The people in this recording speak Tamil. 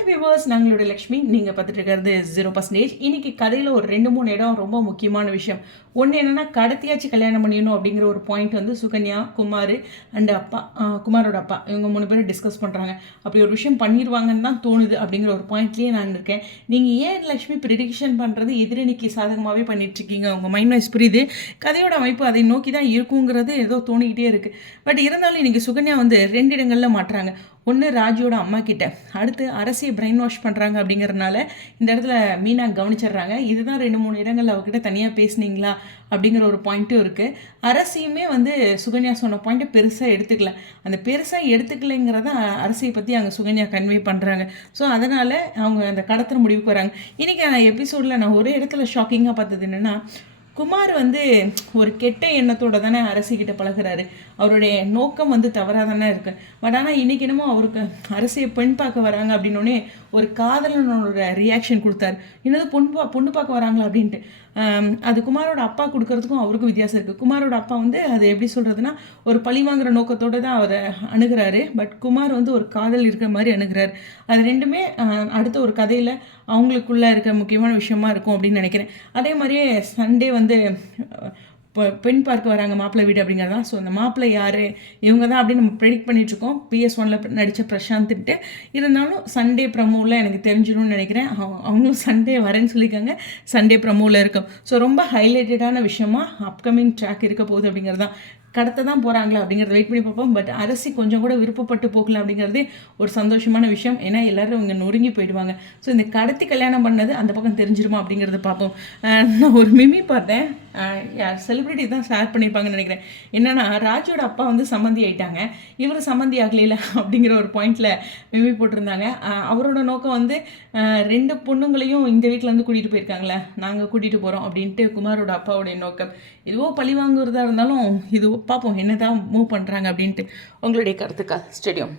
Hello viewers நாங்களோட Lakshmi. நீங்கள் பார்த்துட்டு இருக்கிறது ஜீரோ பர்சன்டேஜ் இன்றைக்கி கதையில் ஒரு ரெண்டு மூணு இடம் ரொம்ப முக்கியமான விஷயம். ஒன்று என்னென்னா கடத்தியாச்சு கல்யாணம் பண்ணிடணும் அப்படிங்கிற ஒரு பாயிண்ட் வந்து சுகன்யா குமார் அண்ட் அப்பா குமாரோட அப்பா. இவங்க மூணு பேரும் டிஸ்கஸ் பண்ணுறாங்க அப்படி ஒரு விஷயம் பண்ணிடுவாங்கன்னு தான் தோணுது அப்படிங்கிற ஒரு பாயிண்ட்லேயே நான் இருக்கேன். நீங்கள் ஏன் லக்ஷ்மி ப்ரிடிக்ஷன் பண்ணுறது எதிரணிக்கு சாதகமாகவே பண்ணிட்டுருக்கீங்க? உங்கள் மைண்ட் வாய்ஸ் புரியுது. கதையோட அமைப்பு அதை நோக்கி தான் இருக்குங்கிறது ஏதோ தோணிக்கிட்டே இருக்குது பட் இருந்தாலும் இன்றைக்கி சுகன்யா வந்து ரெண்டு இடங்களில் மாட்டுறாங்க. ஒன்று ராஜியோட அம்மா கிட்ட. அடுத்து அரசியை பிரெயின் வாஷ் பண்ணுறாங்க அப்படிங்கறதுனால இந்த இடத்துல மீனா கவனிச்சிடுறாங்க. இதுதான் ரெண்டு மூணு இடங்கள்ல அவகிட்ட தனியாக பேசுனீங்களா அப்படிங்கிற ஒரு பாயிண்ட்டும் இருக்குது அரசியுமே வந்து சுகன்யா சொன்ன பாயிண்ட்டை பெருசாக எடுத்துக்கல. அந்த பெருசாக எடுத்துக்கலைங்கிறத அரசியை பற்றி அங்கே சுகன்யா கன்வே பண்ணுறாங்க ஸோ அதனால் அவங்க அந்த கடத்துற முடிவுக்கு வராங்க. இன்றைக்கி எபிசோடில் நான் ஒரே இடத்துல ஷாக்கிங்காக பார்த்தது என்னென்னா குமார் வந்து ஒரு கெட்ட எண்ணத்தோட தானே அரசிக்கிட்ட பழகுறாரு. அவருடைய நோக்கம் வந்து தவறாக தானே இருக்கு. பட் ஆனால் இன்னைக்கு என்னமோ அவருக்கு அரசியை பெண் பார்க்க வராங்க அப்படின்னோடனே ஒரு காதலனோட ரியாக்ஷன் கொடுத்தாரு. என்னது பொண்ணு பா பொண்ணு பார்க்க வராங்களா அப்படின்ட்டு. அது குமாரோட அப்பா கொடுக்கறதுக்கும் அவருக்கும் வித்தியாசம் இருக்குது குமாரோட அப்பா வந்து அது எப்படி சொல்கிறதுனா ஒரு பழி வாங்குற நோக்கத்தோடு தான் அவரை அணுகிறாரு. பட் குமார் வந்து ஒரு காதல் இருக்கிற மாதிரி அணுகிறாரு. அது ரெண்டுமே அடுத்த ஒரு கதையில் அவங்களுக்குள்ளே இருக்கிற முக்கியமான விஷயமா இருக்கும் அப்படின்னு நினைக்கிறேன். அதே மாதிரியே சண்டே வந்து வந்து இப்போ பெண் பார்க்க வராங்க மாப்பிள்ளை வீடு அப்படிங்கிறது தான் ஸோ அந்த மாப்பிள்ளை யார்? இவங்க தான் அப்படின்னு நம்ம ப்ரெடிக்ட் பண்ணிகிட்ருக்கோம் பிஎஸ் ஒனில் நடித்த பிரசாந்த்ட்டு இருந்தாலும் சண்டே ப்ரமோவில் எனக்கு தெரிஞ்சிடும்னு நினைக்கிறேன். அவங்களும் சண்டே வரேன்னு சொல்லியிருக்காங்க. சண்டே ப்ரமோவில் இருக்கும் ஸோ ரொம்ப ஹைலைட்டடான விஷயமா அப்கமிங் ட்ராக் இருக்க போகுது அப்படிங்கிறது தான் கடத்த தான் போகிறாங்களா அப்படிங்கிறத வெயிட் பண்ணி பார்ப்போம். பட் அரசி கொஞ்சம் கூட விருப்பப்பட்டு போகல அப்படிங்கிறதே ஒரு சந்தோஷமான விஷயம். ஏன்னா எல்லோரும் இங்கே நொறுங்கி போயிடுவாங்க. ஸோ இந்த கடத்தி கல்யாணம் பண்ணது அந்த பக்கம் தெரிஞ்சிருமா அப்படிங்கிறத பார்ப்போம். நான் ஒரு மிமி பார்த்தேன். யார் செலிபிரிட்டி தான் ஷேர் பண்ணியிருப்பாங்கன்னு நினைக்கிறேன். என்னென்னா ராஜோட அப்பா வந்து சம்மந்தி ஆயிட்டாங்க. இவர் சம்மந்தி ஆகலையில அப்படிங்கிற ஒரு பாயிண்டில் மிமி போட்டிருந்தாங்க. அவரோட நோக்கம் வந்து ரெண்டு பொண்ணுங்களையும் இந்த வீட்டில் வந்து கூட்டிகிட்டு போயிருக்காங்களே நாங்கள் கூட்டிகிட்டு போகிறோம் அப்படின்ட்டு குமாரோட அப்பாவுடைய நோக்கம். இதுவோ பழி வாங்குறதா இருந்தாலும் இதுவோ பார்ப்போம் என்னதான் மூவ் பண்ணுறாங்க அப்படின்ட்டு. உங்களுடைய கருத்துக்கா ஸ்டேடியம்